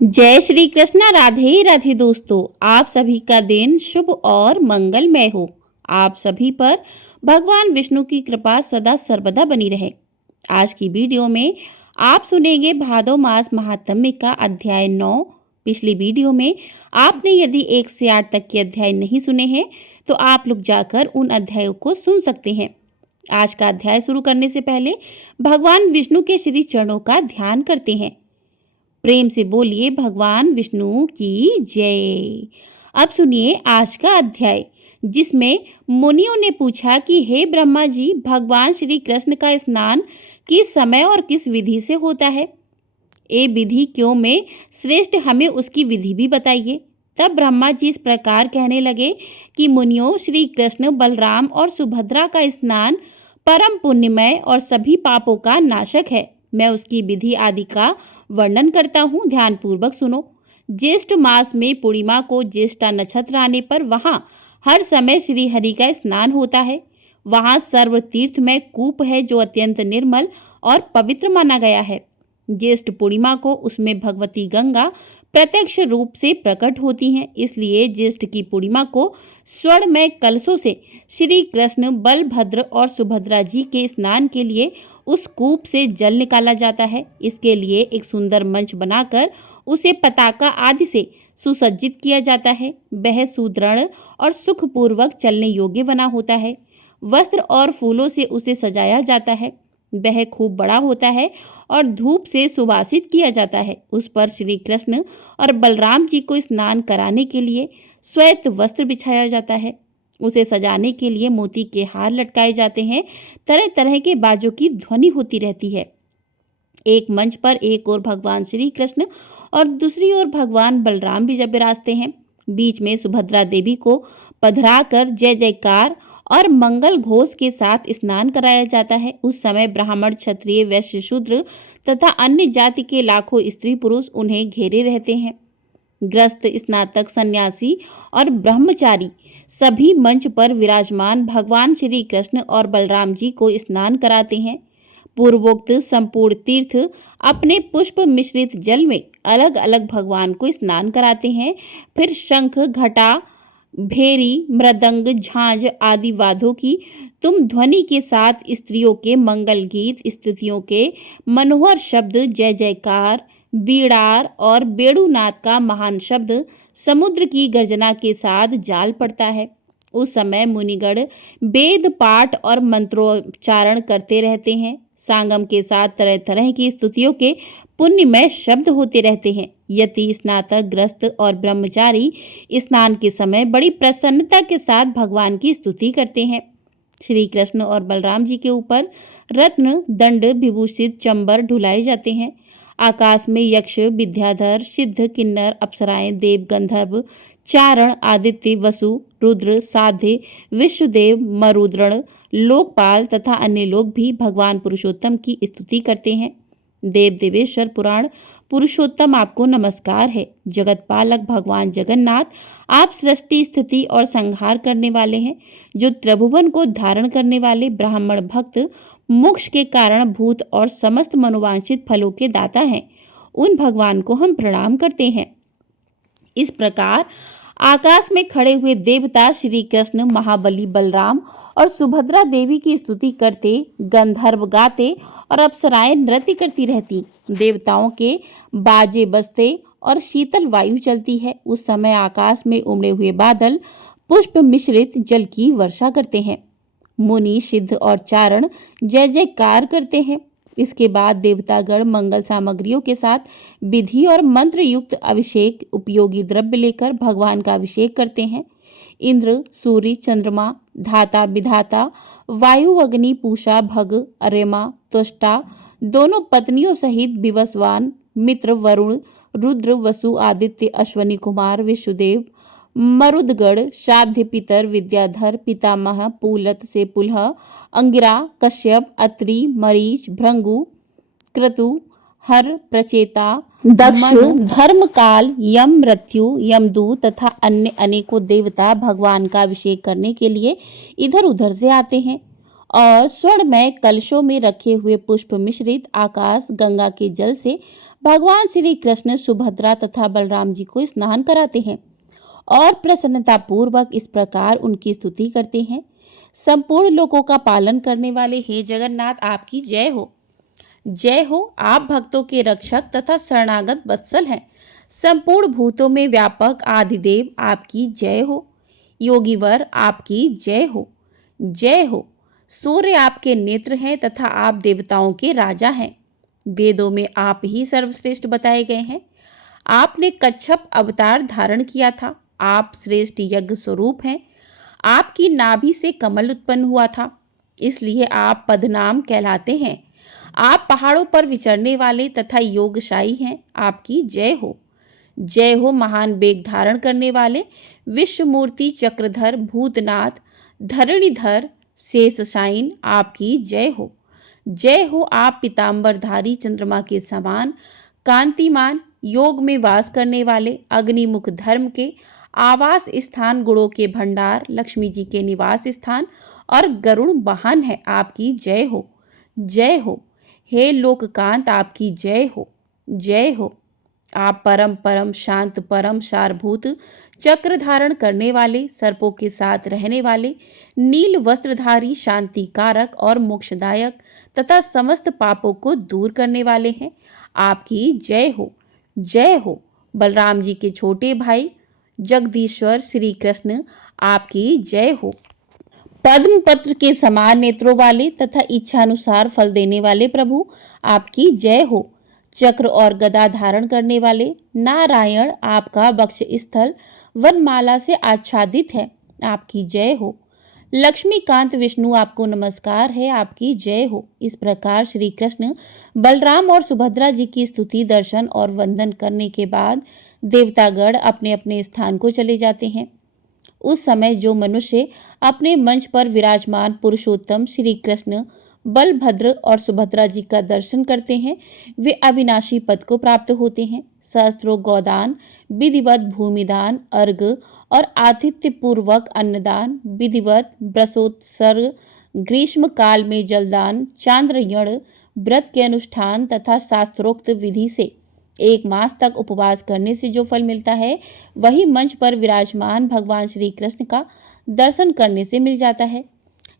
जय श्री कृष्ण। राधे राधे दोस्तों, आप सभी का दिन शुभ और मंगलमय हो। आप सभी पर भगवान विष्णु की कृपा सदा सर्वदा बनी रहे। आज की वीडियो में आप सुनेंगे भादो मास महात्म्य का अध्याय 9। पिछली वीडियो में आपने यदि 1 से 8 तक के अध्याय नहीं सुने हैं तो आप लोग जाकर उन अध्यायों को सुन सकते हैं। आज का अध्याय शुरू करने से पहले भगवान विष्णु के श्री चरणों का ध्यान करते हैं। प्रेम से बोलिए भगवान विष्णु की जय। अब सुनिए आज का अध्याय, जिसमें मुनियों ने पूछा कि हे ब्रह्मा जी, भगवान श्री कृष्ण का स्नान किस समय और किस विधि से होता है? ये विधि क्यों में श्रेष्ठ, हमें उसकी विधि भी बताइए। तब ब्रह्मा जी इस प्रकार कहने लगे कि मुनियों, श्री कृष्ण, बलराम और सुभद्रा का स्नान परम पुण्यमय और सभी पापों का नाशक है। मैं उसकी विधि आदि का वर्णन करता हूँ, ध्यानपूर्वक सुनो। ज्येष्ठ मास में पूर्णिमा को ज्येष्ठा नक्षत्र आने पर वहाँ हर समय श्री हरि का स्नान होता है। वहाँ सर्व तीर्थ में कूप है जो अत्यंत निर्मल और पवित्र माना गया है। ज्येष्ठ पूर्णिमा को उसमें भगवती गंगा प्रत्यक्ष रूप से प्रकट होती हैं, इसलिए ज्येष्ठ की पूर्णिमा को स्वर्णमय कलशों से श्री कृष्ण, बलभद्र और सुभद्रा जी के स्नान के लिए उस कूप से जल निकाला जाता है। इसके लिए एक सुंदर मंच बनाकर उसे पताका आदि से सुसज्जित किया जाता है। वह सुदृढ़ और सुखपूर्वक चलने योग्य बना होता है। वस्त्र और फूलों से उसे सजाया जाता है। वह खूब बड़ा होता है और धूप से सुवासित किया जाता है। उस पर श्री कृष्ण और बलराम जी को स्नान कराने के लिए श्वेत वस्त्र बिछाया जाता है। उसे सजाने के लिए मोती के हार लटकाए जाते हैं। तरह तरह के बाजों की ध्वनि होती रहती है। एक मंच पर एक ओर भगवान श्री कृष्ण और दूसरी ओर भगवान बलराम भी जब विराजते हैं। बीच में सुभद्रा देवी को पधराकर जय जयकार और मंगल घोष के साथ स्नान कराया जाता है। उस समय ब्राह्मण, क्षत्रिय, वैश्य, शूद्र तथा अन्य जाति के लाखों स्त्री पुरुष उन्हें घेरे रहते हैं। ग्रस्त, स्नातक, सन्यासी और ब्रह्मचारी सभी मंच पर विराजमान भगवान श्री कृष्ण और बलराम जी को स्नान कराते हैं। पूर्वोक्त संपूर्ण तीर्थ अपने पुष्प मिश्रित जल में अलग अलग भगवान को स्नान कराते हैं। फिर शंख, घटा, भेरी, मृदंग, झांझ आदि वाद्यों की तुम ध्वनि के साथ स्त्रियों के मंगल गीत, स्तुतियों के मनोहर शब्द, जय जयकार, बीड़ार और बेड़ूनाथ का महान शब्द, समुद्र की गर्जना के साथ जाल पड़ता है। उस समय मुनिगण वेद पाठ और मंत्रोच्चारण करते रहते हैं। सांगम के साथ तरह तरह की स्तुतियों के पुण्यमय शब्द होते रहते हैं। यति, स्नातक, ग्रस्त और ब्रह्मचारी स्नान के समय बड़ी प्रसन्नता के साथ भगवान की स्तुति करते हैं। श्री कृष्ण और बलराम जी के ऊपर रत्न, दंड, विभूषित चंबर ढुलाए जाते हैं। आकाश में यक्ष, विद्याधर, सिद्ध, किन्नर, अप्सराएं, देव, गंधर्व, चारण, आदित्य, वसु, रुद्र, साध्य, विश्वदेव, मरुद्रण, लोकपाल तथा अन्य लोग भी भगवान पुरुषोत्तम की स्तुति करते हैं। देव देवेश्वर पुराण पुरुषोत्तम, आपको नमस्कार है। जगत पालक भगवान जगन्नाथ, आप सृष्टि, स्थिति और संहार करने वाले हैं। जो त्रिभुवन को धारण करने वाले ब्राह्मण भक्त, मोक्ष के कारण भूत और समस्त मनोवांछित फलों के दाता हैं, उन भगवान को हम प्रणाम करते हैं। इस प्रकार आकाश में खड़े हुए देवता श्री कृष्ण, महाबली बलराम और सुभद्रा देवी की स्तुति करते, गंधर्व गाते और अप्सराएं नृत्य करती रहती। देवताओं के बाजे बजते और शीतल वायु चलती है। उस समय आकाश में उमड़े हुए बादल पुष्प मिश्रित जल की वर्षा करते हैं। मुनि, सिद्ध और चारण जय जयकार करते हैं। इसके बाद देवतागण मंगल सामग्रियों के साथ विधि और मंत्र युक्त अभिषेक उपयोगी द्रव्य लेकर भगवान का अभिषेक करते हैं। इंद्र, सूर्य, चंद्रमा, धाता, विधाता, वायु, अग्नि, पूषा, भग, अरेमा, त्वष्टा, दोनों पत्नियों सहित विवस्वान, मित्र, वरुण, रुद्र, वसु, आदित्य, अश्वनी कुमार, विश्वदेव, मरुदगढ़, श्राद्ध, पितर, विद्याधर, पितामह, पुलत से पुलह, अंगिरा, कश्यप, अत्रि, मरीच, भृंगु, क्रतु, हर, प्रचेता, दक्ष, धर्मकाल, यम, मृत्यु, यमदूत तथा अन्य अनेकों देवता भगवान का अभिषेक करने के लिए इधर उधर से आते हैं और स्वर्णमय कलशों में रखे हुए पुष्प मिश्रित आकाश गंगा के जल से भगवान श्री कृष्ण सुभद्रा तथा बलराम जी को स्नान कराते हैं और प्रसन्नता पूर्वक इस प्रकार उनकी स्तुति करते हैं। संपूर्ण लोकों का पालन करने वाले हे जगन्नाथ, आपकी जय हो। जय हो, आप भक्तों के रक्षक तथा शरणागत वत्सल हैं। संपूर्ण भूतों में व्यापक आदिदेव, आपकी जय हो। योगीवर, आपकी जय हो। जय हो। सूर्य आपके नेत्र हैं तथा आप देवताओं के राजा हैं। वेदों में आप ही सर्वश्रेष्ठ बताए गए हैं। आपने कच्छप अवतार धारण किया था। आप श्रेष्ठ यज्ञ स्वरूप हैं। आपकी नाभि से कमल उत्पन्न हुआ था, इसलिए आप पद्मनाभ कहलाते हैं। आप पहाड़ों पर विचरने वाले तथा योगशायी हैं। आपकी जय हो। जय हो, महान वेग धारण करने वाले विश्वमूर्ति चक्रधर भूतनाथ धरणीधर शेषशायी, आपकी जय हो। जय हो, आप पीतांबरधारी चंद्रमा के समान कांतिमान योग में वास करने वाले अग्निमुख धर्म के आवास स्थान, गुणों के भंडार, लक्ष्मी जी के निवास स्थान और गरुड़ वाहन है। आपकी जय हो। जय हो। हे लोककांत, आपकी जय हो। जय हो। आप परम परम शांत परम सारभूत चक्र धारण करने वाले, सर्पों के साथ रहने वाले, नील वस्त्रधारी, शांति कारक और मोक्षदायक तथा समस्त पापों को दूर करने वाले हैं। आपकी जय हो। जय हो। बलराम जी के छोटे भाई जगदीश्वर श्री कृष्ण, आपकी जय हो। पद्म पत्र के समान नेत्रों वाले तथा इच्छानुसार फल देने वाले प्रभु, आपकी जय हो। चक्र और गदा धारण करने वाले नारायण, आपका वक्ष स्थल वनमाला से आच्छादित है। आपकी जय हो। लक्ष्मीकांत विष्णु, आपको नमस्कार है। आपकी जय हो। इस प्रकार श्री कृष्ण बलराम और सुभद्रा जी की स्तुति, दर्शन और वंदन करने के बाद देवतागण अपने अपने स्थान को चले जाते हैं। उस समय जो मनुष्य अपने मंच पर विराजमान पुरुषोत्तम श्री कृष्ण, बलभद्र और सुभद्रा जी का दर्शन करते हैं, वे अविनाशी पद को प्राप्त होते हैं। सहस्त्रों गौदान, विधिवत भूमिदान, अर्घ और आतिथ्य पूर्वक अन्नदान, विधिवत ब्रसोत्सर्ग, ग्रीष्म काल में जलदान, चांद्रयण व्रत के अनुष्ठान तथा शास्त्रोक्त विधि से 1 मास तक उपवास करने से जो फल मिलता है, वही मंच पर विराजमान भगवान श्री कृष्ण का दर्शन करने से मिल जाता है।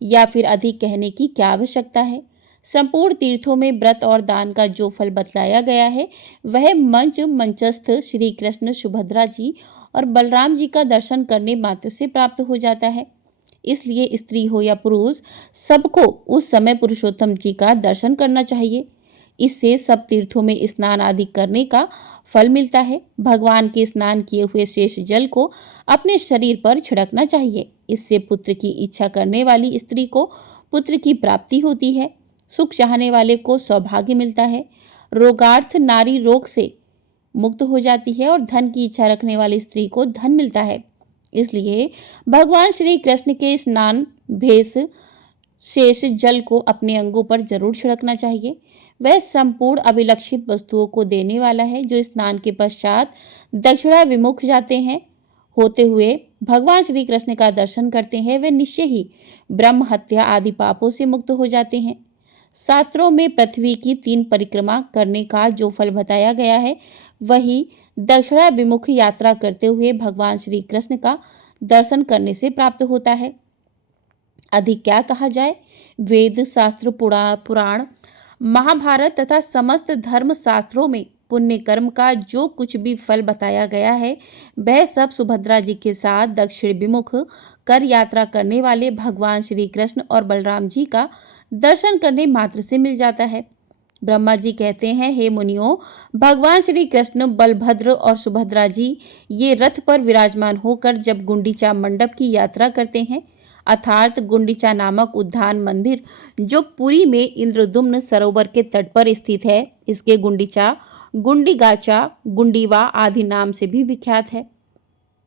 या फिर अधिक कहने की क्या आवश्यकता है। संपूर्ण तीर्थों में व्रत और दान का जो फल बतलाया गया है, वह मंचस्थ श्री कृष्ण, सुभद्रा जी और बलराम जी का दर्शन करने मात्र से प्राप्त हो जाता है। इसलिए स्त्री हो या पुरुष, सबको उस समय पुरुषोत्तम जी का दर्शन करना चाहिए। इससे सब तीर्थों में स्नान आदि करने का फल मिलता है। भगवान के स्नान किए हुए शेष जल को अपने शरीर पर छिड़कना चाहिए। इससे पुत्र की इच्छा करने वाली स्त्री को पुत्र की प्राप्ति होती है। सुख चाहने वाले को सौभाग्य मिलता है। रोगार्थ नारी रोग से मुक्त हो जाती है और धन की इच्छा रखने वाली स्त्री को धन मिलता है। इसलिए भगवान श्री कृष्ण के स्नान भेष शेष जल को अपने अंगों पर जरूर छिड़कना चाहिए। वह संपूर्ण अभिलक्षित वस्तुओं को देने वाला है। जो स्नान के पश्चात दक्षिणा विमुख जाते हैं, होते हुए भगवान श्री कृष्ण का दर्शन करते हैं, वे निश्चय ही ब्रह्म हत्या आदि पापों से मुक्त हो जाते हैं। शास्त्रों में पृथ्वी की 3 परिक्रमा करने का जो फल बताया गया है, वही दक्षिणा विमुख यात्रा करते हुए भगवान श्री कृष्ण का दर्शन करने से प्राप्त होता है। अधिक क्या कहा जाए। वेद शास्त्र, पुराण, महाभारत तथा समस्त धर्म शास्त्रों में पुण्य कर्म का जो कुछ भी फल बताया गया है, वह सब सुभद्रा जी के साथ दक्षिण विमुख कर यात्रा करने वाले भगवान श्री कृष्ण और बलराम जी का दर्शन करने मात्र से मिल जाता है। ब्रह्मा जी कहते हैं, हे मुनियों, भगवान श्री कृष्ण, बलभद्र और सुभद्रा जी ये रथ पर विराजमान होकर जब गुंडीचा मंडप की यात्रा करते हैं, अर्थात गुंडीचा नामक उद्यान मंदिर जो पुरी में इंद्रदुम्न सरोवर के तट पर स्थित है, इसके गुंडीचा, गुंडीगाचा, गुंडीवा आदि नाम से भी विख्यात है।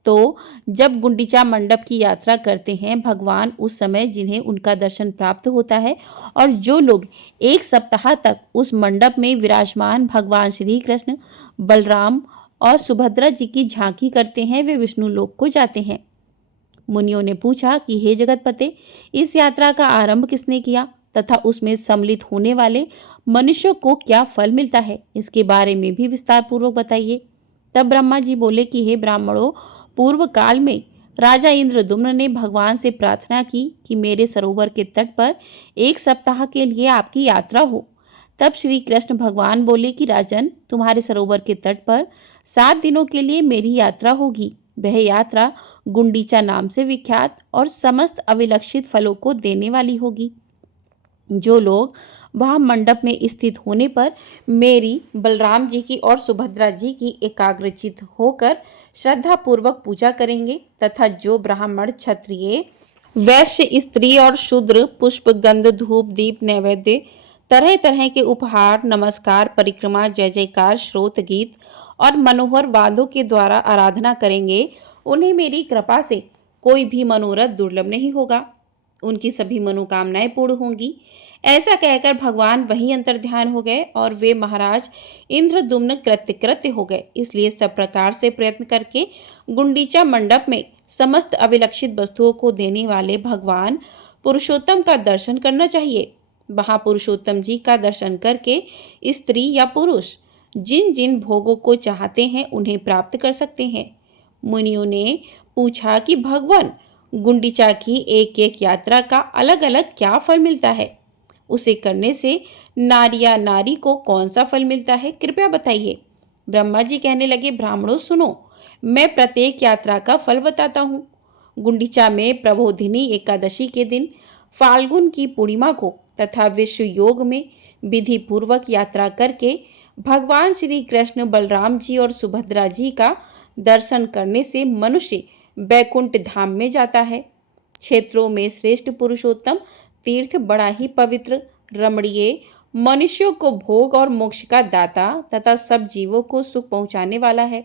तो जब गुंडीचा मंडप की यात्रा करते हैं भगवान, उस समय जिन्हें उनका दर्शन प्राप्त होता है और जो लोग 1 सप्ताह तक उस मंडप में विराजमान भगवान श्री कृष्ण, बलराम और सुभद्रा जी की झांकी करते हैं, वे विष्णु लोक को जाते हैं। मुनियों ने पूछा कि हे जगतपते, इस यात्रा का आरंभ किसने किया। तथा उसमें सम्मिलित होने वाले मनुष्यों को क्या फल मिलता है, इसके बारे में भी विस्तार पूर्वक बताइए। तब ब्रह्मा जी बोले कि हे ब्राह्मणों, पूर्व काल में राजा इंद्रदुम्न ने भगवान से प्रार्थना की कि मेरे सरोवर के तट पर 1 सप्ताह के लिए आपकी यात्रा हो। तब श्री कृष्ण भगवान बोले कि राजन, तुम्हारे सरोवर के तट पर 7 दिनों के लिए मेरी यात्रा होगी। वह यात्रा गुंडीचा नाम से विख्यात और समस्त अविलक्षित फलों को देने वाली होगी। जो लोग वहां मंडप में स्थित होने पर मेरी, बलराम जी की और सुभद्रा जी की एकाग्रचित होकर श्रद्धा पूर्वक पूजा करेंगे तथा जो ब्राह्मण, क्षत्रिय, वैश्य, स्त्री और शूद्र पुष्प, गंध, धूप, दीप, नैवेद्य, तरह तरह के उपहार, नमस्कार, परिक्रमा, जय जयकार, श्रोत गीत और मनोहर वादों के द्वारा आराधना करेंगे, उन्हें मेरी कृपा से कोई भी मनोरथ दुर्लभ नहीं होगा। उनकी सभी मनोकामनाएं पूर्ण होंगी। ऐसा कहकर भगवान वहीं अंतर्ध्यान हो गए और वे महाराज इंद्रदुम्न कृत्य हो गए। इसलिए सब प्रकार से प्रयत्न करके गुंडीचा मंडप में समस्त अविलक्षित वस्तुओं को देने वाले भगवान पुरुषोत्तम का दर्शन करना चाहिए। वहां पुरुषोत्तम जी का दर्शन करके स्त्री या पुरुष जिन जिन भोगों को चाहते हैं उन्हें प्राप्त कर सकते हैं। मुनियों ने पूछा कि भगवान, गुंडीचा की एक एक यात्रा का अलग अलग क्या फल मिलता है? उसे करने से नारी या नारी को कौन सा फल मिलता है, कृपया बताइए। ब्रह्मा जी कहने लगे, ब्राह्मणों सुनो, मैं प्रत्येक यात्रा का फल बताता हूँ। गुंडीचा में प्रबोधिनी एकादशी के दिन फाल्गुन की पूर्णिमा को तथा विश्व योग में विधि पूर्वक यात्रा करके भगवान श्री कृष्ण, बलराम जी और सुभद्रा जी का दर्शन करने से मनुष्य बैकुंठ धाम में जाता है। क्षेत्रों में श्रेष्ठ पुरुषोत्तम तीर्थ बड़ा ही पवित्र, रमणीय, मनुष्यों को भोग और मोक्ष का दाता तथा सब जीवों को सुख पहुंचाने वाला है।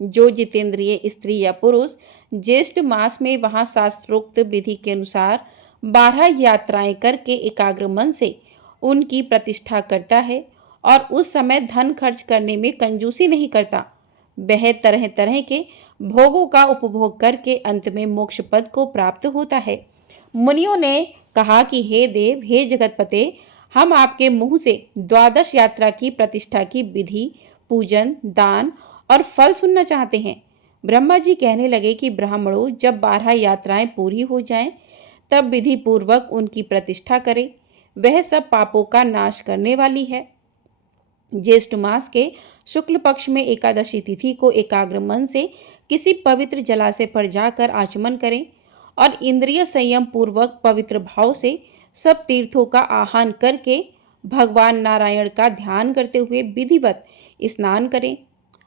जो जितेंद्रिय स्त्री या पुरुष ज्येष्ठ मास में वहां शास्त्रोक्त विधि के अनुसार 12 यात्राएं करके एकाग्र मन से उनकी प्रतिष्ठा करता है और उस समय धन खर्च करने में कंजूसी नहीं करता, वह तरह तरह के भोगों का उपभोग करके अंत में मोक्ष पद को प्राप्त होता है। मुनियों ने कहा कि हे देव, हे जगतपते, हम आपके मुंह से 12 यात्रा की प्रतिष्ठा की विधि, पूजन, दान और फल सुनना चाहते हैं। ब्रह्मा जी कहने लगे कि ब्राह्मणों, जब 12 यात्राएं पूरी हो जाएं, तब विधि पूर्वक उनकी प्रतिष्ठा करें। वह सब पापों का नाश करने वाली है। ज्येष्ठ मास के शुक्ल पक्ष में एकादशी तिथि को एकाग्र मन से किसी पवित्र जलाशय पर जाकर आचमन करें और इंद्रिय संयम पूर्वक पवित्र भाव से सब तीर्थों का आह्वान करके भगवान नारायण का ध्यान करते हुए विधिवत स्नान करें।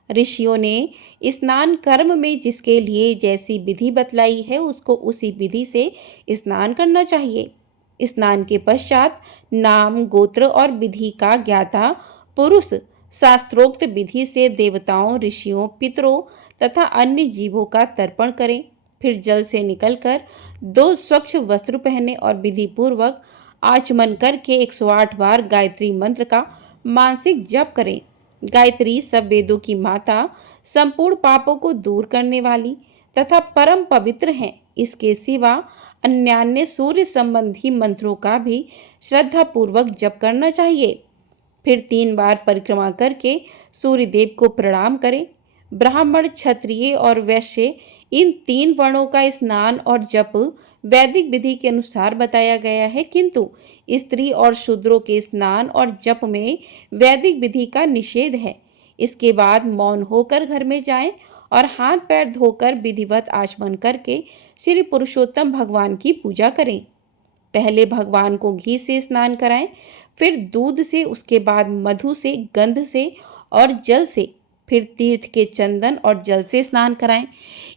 ऋषियों ने स्नान कर्म में जिसके लिए जैसी विधि बतलाई है उसको उसी विधि से स्नान करना चाहिए। स्नान के पश्चात नाम, गोत्र और विधि का ज्ञाता पुरुष शास्त्रोक्त विधि से देवताओं, ऋषियों, पितरों तथा अन्य जीवों का तर्पण करें। फिर जल से निकलकर 2 स्वच्छ वस्त्र पहने और विधि पूर्वक आचमन करके 108 बार गायत्री मंत्र का मानसिक जप करें। गायत्री सब वेदों की माता, संपूर्ण पापों को दूर करने वाली तथा परम पवित्र है। इसके सिवा अन्यान्य सूर्य संबंधी मंत्रों का भी श्रद्धा पूर्वक जप करना चाहिए। फिर 3 बार परिक्रमा करके सूर्य देव को प्रणाम करें। ब्राह्मण, क्षत्रिय और वैश्य इन 3 वर्णों का स्नान और जप वैदिक विधि के अनुसार बताया गया है, किंतु स्त्री और शूद्रों के स्नान और जप में वैदिक विधि का निषेध है। इसके बाद मौन होकर घर में जाएं और हाथ पैर धोकर विधिवत आचमन करके श्री पुरुषोत्तम भगवान की पूजा करें। पहले भगवान को घी से स्नान कराएं, फिर दूध से, उसके बाद मधु से, गंध से और जल से, फिर तीर्थ के चंदन और जल से स्नान कराएं।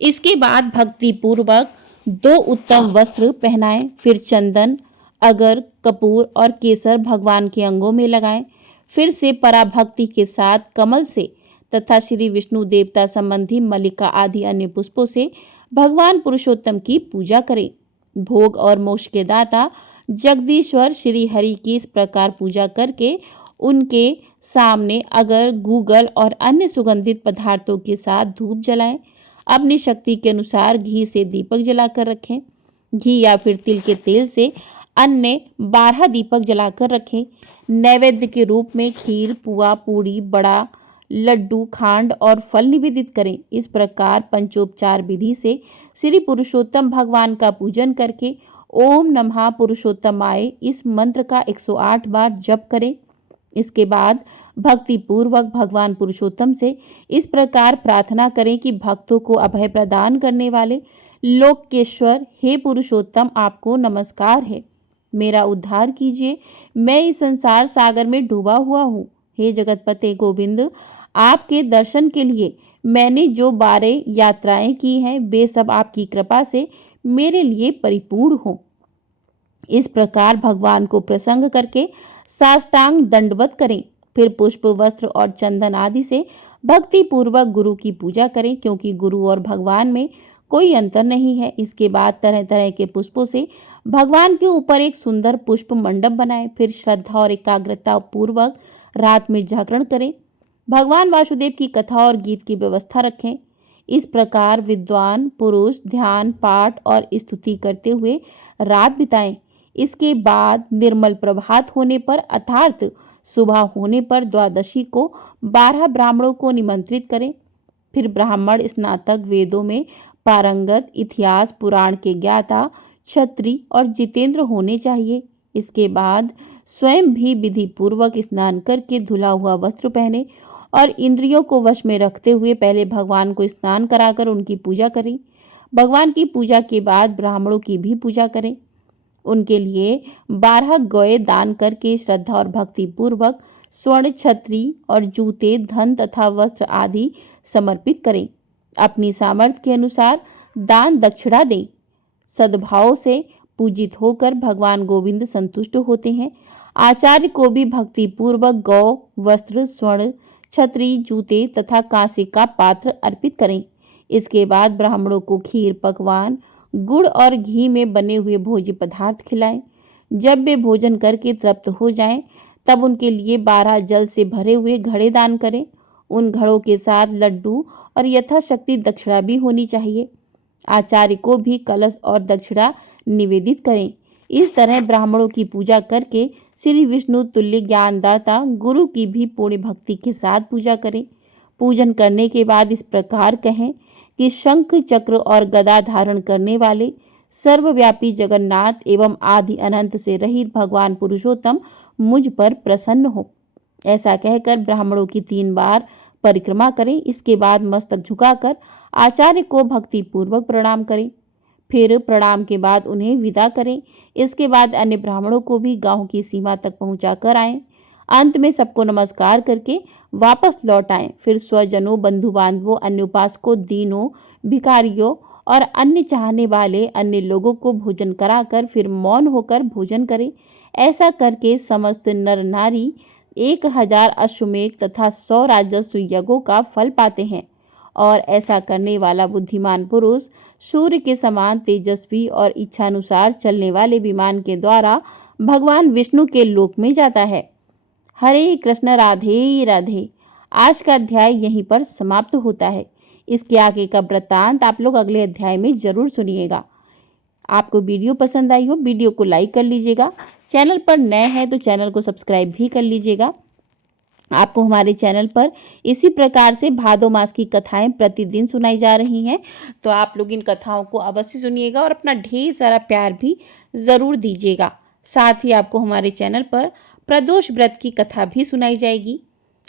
इसके बाद भक्ति पूर्वक 2 उत्तम वस्त्र पहनाएं। फिर चंदन, अगर, कपूर और केसर भगवान के अंगों में लगाएं। फिर से पराभक्ति के साथ कमल से तथा श्री विष्णु देवता संबंधी मल्लिका आदि अन्य पुष्पों से भगवान पुरुषोत्तम की पूजा करें। भोग और मोक्ष के दाता जगदीश्वर श्री हरि की इस प्रकार पूजा करके उनके सामने अगर, गूगल और अन्य सुगंधित पदार्थों के साथ धूप जलाएं। अपनी शक्ति के अनुसार घी से दीपक जलाकर रखें। घी या फिर तिल के तेल से अन्य 12 दीपक जलाकर रखें। नैवेद्य के रूप में खीर, पुआ, पूड़ी, बड़ा, लड्डू, खांड और फल निवेदित करें। इस प्रकार पंचोपचार विधि से श्री पुरुषोत्तम भगवान का पूजन करके ओम नमः पुरुषोत्तमाय इस मंत्र का 108 बार जप करें। इसके बाद भक्ति पूर्वक भगवान पुरुषोत्तम से इस प्रकार प्रार्थना करें कि भक्तों को अभय प्रदान करने वाले लोकेश्वर हे पुरुषोत्तम, आपको नमस्कार है। मेरा उद्धार कीजिए, मैं इस संसार सागर में डूबा हुआ हूँ। हे जगतपते गोविंद, आपके दर्शन के लिए मैंने जो 12 यात्राएं की हैं वे सब आपकी कृपा से मेरे लिए परिपूर्ण हो। इस प्रकार भगवान को प्रसन्न करके साष्टांग दंडवत करें। फिर पुष्प, वस्त्र और चंदन आदि से भक्ति पूर्वक गुरु की पूजा करें, क्योंकि गुरु और भगवान में कोई अंतर नहीं है। इसके बाद तरह तरह के पुष्पों से भगवान के ऊपर एक सुंदर पुष्प मंडप बनाएं। फिर श्रद्धा और एकाग्रता पूर्वक रात में जागरण करें। भगवान वासुदेव की कथा और गीत की व्यवस्था रखें। इस प्रकार विद्वान पुरुष ध्यान, पाठ और स्तुति करते हुए रात बिताएं। इसके बाद निर्मल प्रभात होने पर अर्थात सुबह होने पर द्वादशी को 12 ब्राह्मणों को निमंत्रित करें। फिर ब्राह्मण स्नातक, वेदों में पारंगत, इतिहास पुराण के ज्ञाता, क्षत्रिय और जितेंद्र होने चाहिए। इसके बाद स्वयं भी विधि पूर्वक स्नान करके धुला हुआ वस्त्र पहने और इंद्रियों को वश में रखते हुए पहले भगवान को स्नान कराकर उनकी पूजा करें। भगवान की पूजा के बाद ब्राह्मणों की भी पूजा करें। उनके लिए 12 गौए दान करके श्रद्धा और भक्ति पूर्वक स्वर्ण, छत्री और जूते, धन तथा वस्त्र आदि समर्पित करें। अपनी सामर्थ्य के अनुसार दान दक्षिणा दें। सद्भाव से पूजित होकर भगवान गोविंद संतुष्ट होते हैं। आचार्य को भी भक्ति पूर्वक गौ, वस्त्र, स्वर्ण, छत्री, जूते तथा कांसे का पात्र अर्पित करें। इसके बाद ब्राह्मणों को खीर, पकवान, गुड़ और घी में बने हुए भोज्य पदार्थ खिलाएं। जब वे भोजन करके तृप्त हो जाएं, तब उनके लिए 12 जल से भरे हुए घड़े दान करें। उन घड़ों के साथ लड्डू और यथाशक्ति दक्षिणा भी होनी चाहिए। आचार्य को भी कलश और दक्षिणा निवेदित करें। इस तरह ब्राह्मणों की पूजा करके श्री विष्णु तुल्य ज्ञानदाता गुरु की भी पूर्ण भक्ति के साथ पूजा करें। पूजन करने के बाद इस प्रकार कहें कि शंख, चक्र और गदा धारण करने वाले सर्वव्यापी जगन्नाथ एवं आदि अनंत से रहित भगवान पुरुषोत्तम मुझ पर प्रसन्न हो। ऐसा कहकर ब्राह्मणों की 3 बार परिक्रमा करें। इसके बाद मस्तक झुकाकर आचार्य को भक्ति पूर्वक प्रणाम करें। फिर प्रणाम के बाद उन्हें विदा करें। इसके बाद अन्य ब्राह्मणों को भी गांव की सीमा तक पहुंचा कर आएं। अंत में सबको नमस्कार करके वापस लौट आएं। फिर स्वजनों, बंधु बांधवों, अन्य उपासकों, दीनों, भिखारियों और अन्य चाहने वाले अन्य लोगों को भोजन कराकर फिर मौन होकर भोजन करें। ऐसा करके समस्त नर नारी 1000 अश्वमेध तथा 100 राजस्व यज्ञों का फल पाते हैं। और ऐसा करने वाला बुद्धिमान पुरुष सूर्य के समान तेजस्वी और इच्छानुसार चलने वाले विमान के द्वारा भगवान विष्णु के लोक में जाता है। हरे कृष्ण, राधे राधे। आज का अध्याय यहीं पर समाप्त होता है। इसके आगे का वृत्तांत आप लोग अगले अध्याय में जरूर सुनिएगा। आपको वीडियो पसंद आई हो, वीडियो को लाइक कर लीजिएगा। चैनल पर नए हैं तो चैनल को सब्सक्राइब भी कर लीजिएगा। आपको हमारे चैनल पर इसी प्रकार से भादो मास की कथाएं प्रतिदिन सुनाई जा रही हैं, तो आप लोग इन कथाओं को अवश्य सुनिएगा और अपना ढेर सारा प्यार भी ज़रूर दीजिएगा। साथ ही आपको हमारे चैनल पर प्रदोष व्रत की कथा भी सुनाई जाएगी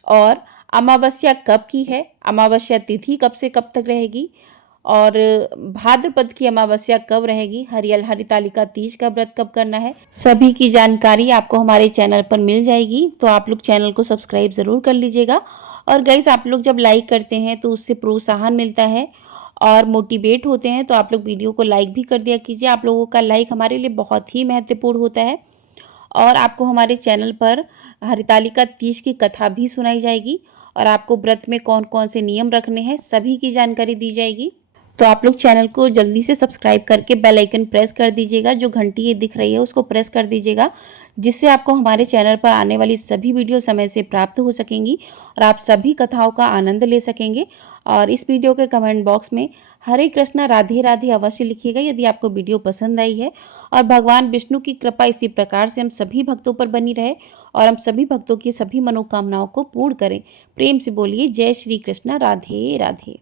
और अमावस्या कब की है, अमावस्या तिथि कब से कब तक रहेगी और भाद्रपद की अमावस्या कब रहेगी, हरितालिका तीज का व्रत कब करना है, सभी की जानकारी आपको हमारे चैनल पर मिल जाएगी। तो आप लोग चैनल को सब्सक्राइब ज़रूर कर लीजिएगा। और गाइस, आप लोग जब लाइक करते हैं तो उससे प्रोत्साहन मिलता है और मोटिवेट होते हैं, तो आप लोग वीडियो को लाइक भी कर दिया कीजिए। आप लोगों का लाइक हमारे लिए बहुत ही महत्वपूर्ण होता है। और आपको हमारे चैनल पर हरितालिका तीज की कथा भी सुनाई जाएगी और आपको व्रत में कौन कौन से नियम रखने हैं सभी की जानकारी दी जाएगी। तो आप लोग चैनल को जल्दी से सब्सक्राइब करके बेल आइकन प्रेस कर दीजिएगा। जो घंटी ये दिख रही है उसको प्रेस कर दीजिएगा, जिससे आपको हमारे चैनल पर आने वाली सभी वीडियो समय से प्राप्त हो सकेंगी और आप सभी कथाओं का आनंद ले सकेंगे। और इस वीडियो के कमेंट बॉक्स में हरे कृष्णा राधे राधे अवश्य लिखिएगा यदि आपको वीडियो पसंद आई है। और भगवान विष्णु की कृपा इसी प्रकार से हम सभी भक्तों पर बनी रहे और हम सभी भक्तों की सभी मनोकामनाओं को पूर्ण करें। प्रेम से बोलिए जय श्री कृष्णा, राधे राधे।